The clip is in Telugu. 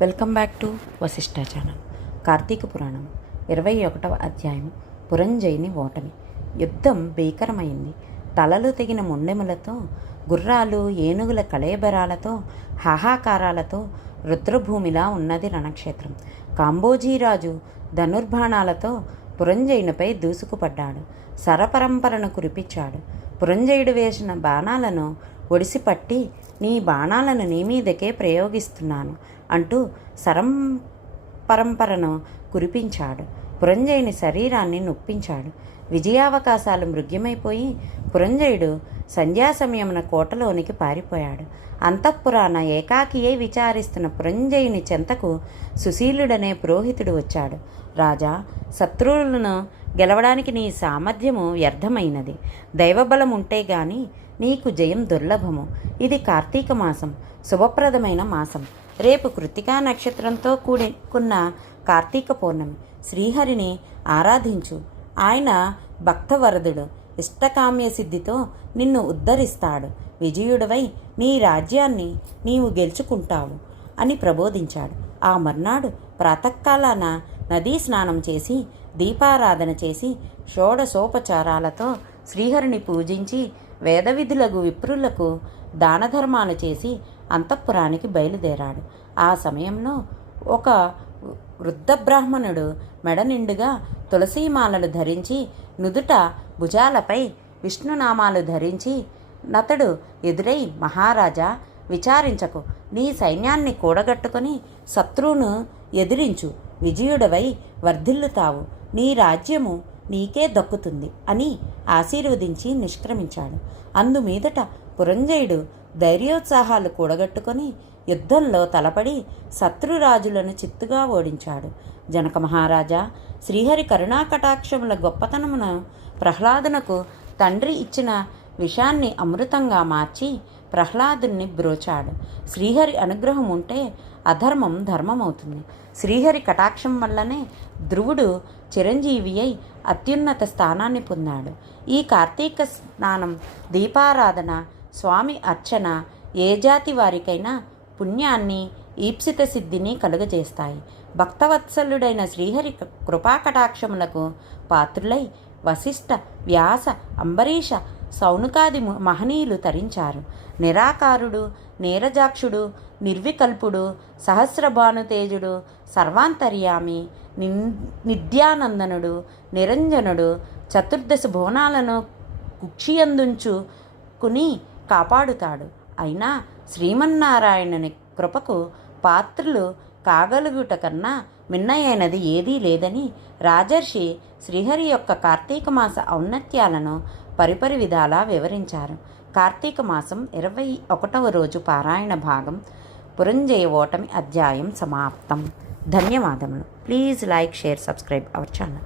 Welcome back to Vashishta channel. Karthika Puranam ఇరవై ఒకటవ అధ్యాయం. పురంజయిని ఓటమి. యుద్ధం భీకరమైంది. తలలు తెగిన ముండెములతో గుర్రాలు ఏనుగుల కళేబరాలతో హాహాకారాలతో రుద్రభూమిలా ఉన్నది రణక్షేత్రం. కాంబోజీరాజు ధనుర్బాణాలతో పురంజయునిపై దూసుకుపడ్డాడు. సరపరంపరను కురిపించాడు. పురంజయుడు వేసిన బాణాలను ఒడిసిపట్టి నీ బాణాలను నీ మీదకే ప్రయోగిస్తున్నాను అంటూ సరం పరంపరను కురిపించాడు. పురంజయుని శరీరాన్ని నొప్పించాడు. విజయావకాశాలు మృగ్యమైపోయి పురంజయుడు సంధ్యా సమయమున కోటలోనికి పారిపోయాడు. అంతఃపురాణ ఏకాకియే విచారిస్తున్న పురంజయుని చెంతకు సుశీలుడనే పురోహితుడు వచ్చాడు. రాజా శత్రువులను గెలవడానికి నీ సామర్థ్యము వ్యర్థమైనది. దైవబలం ఉంటే గాని నీకు జయం దుర్లభము. ఇది కార్తీక మాసం శుభప్రదమైన మాసం. రేపు కృతికా నక్షత్రంతో కూడుకున్న కార్తీక పౌర్ణమి. శ్రీహరిని ఆరాధించు. ఆయన భక్తవరదుడు. ఇష్టకామ్య సిద్ధితో నిన్ను ఉద్ధరిస్తాడు. విజయుడవై నీ రాజ్యాన్ని నీవు గెలుచుకుంటావు అని ప్రబోధించాడు. ఆ మర్నాడు ప్రాతకాలాన నదీ స్నానం చేసి దీపారాధన చేసి షోడశోపచారాలతో శ్రీహరిని పూజించి వేదవిధులకు విప్రులకు దానధర్మాలు చేసి అంతఃపురానికి బయలుదేరాడు. ఆ సమయంలో ఒక వృద్ధ బ్రాహ్మణుడు మెడ నిండుగా తులసీమాలలు ధరించి నుదుట భుజాలపై విష్ణునామాలు ధరించి నతడు ఎదురై మహారాజా విచారించకు. నీ సైన్యాన్ని కూడగట్టుకొని శత్రువును ఎదిరించు. విజయుడవై వర్ధిల్లుతావు. నీ రాజ్యము నీకే దక్కుతుంది అని ఆశీర్వదించి నిష్క్రమించాడు. అందుమీదట పురంజయుడు ధైర్యోత్సాహాలు కూడగట్టుకొని యుద్ధంలో తలపడి శత్రురాజులను చిత్తుగా ఓడించాడు. జనక మహారాజా శ్రీహరి కరుణాకటాక్షముల గొప్పతనమును ప్రహ్లాదనకు తండ్రి ఇచ్చిన విషాన్ని అమృతంగా మార్చి ప్రహ్లాదుని బ్రోచాడు. శ్రీహరి అనుగ్రహం ఉంటే అధర్మం ధర్మమవుతుంది. శ్రీహరి కటాక్షం వల్లనే ధ్రువుడు చిరంజీవి అయి అత్యున్నత స్థానాన్ని పొందాడు. ఈ కార్తీక స్నానం దీపారాధన స్వామి అర్చన ఏ జాతి వారికైనా పుణ్యాన్ని ఈప్సిత సిద్ధిని కలుగజేస్తాయి. భక్తవత్సలుడైన శ్రీహరి కృపాకటాక్షములకు పాత్రులై వశిష్ఠ వ్యాస అంబరీష సౌనుకాది మహనీయులు తరించారు. నిరాకారుడు నీరజాక్షుడు నిర్వికల్పుడు సహస్రభానుతేజుడు సర్వాంతర్యామి నిద్యానందనుడు నిరంజనుడు చతుర్దశ భువనాలను కుక్షియందుంచుకుని కాపాడుతాడు. అయినా శ్రీమన్నారాయణుని కృపకు పాత్రులు కాగలుగుట కన్నా మిన్నయైనది ఏదీ లేదని రాజర్షి శ్రీహరి యొక్క కార్తీక మాస ఔన్నత్యాలను పరిపరి విధాలా వివరించారు. కార్తీక మాసం ఇరవై ఒకటవ రోజు పారాయణ భాగం పురంజయ ఓటమి అధ్యాయం సమాప్తం. ధన్యవాదములు. Please like share subscribe our channel.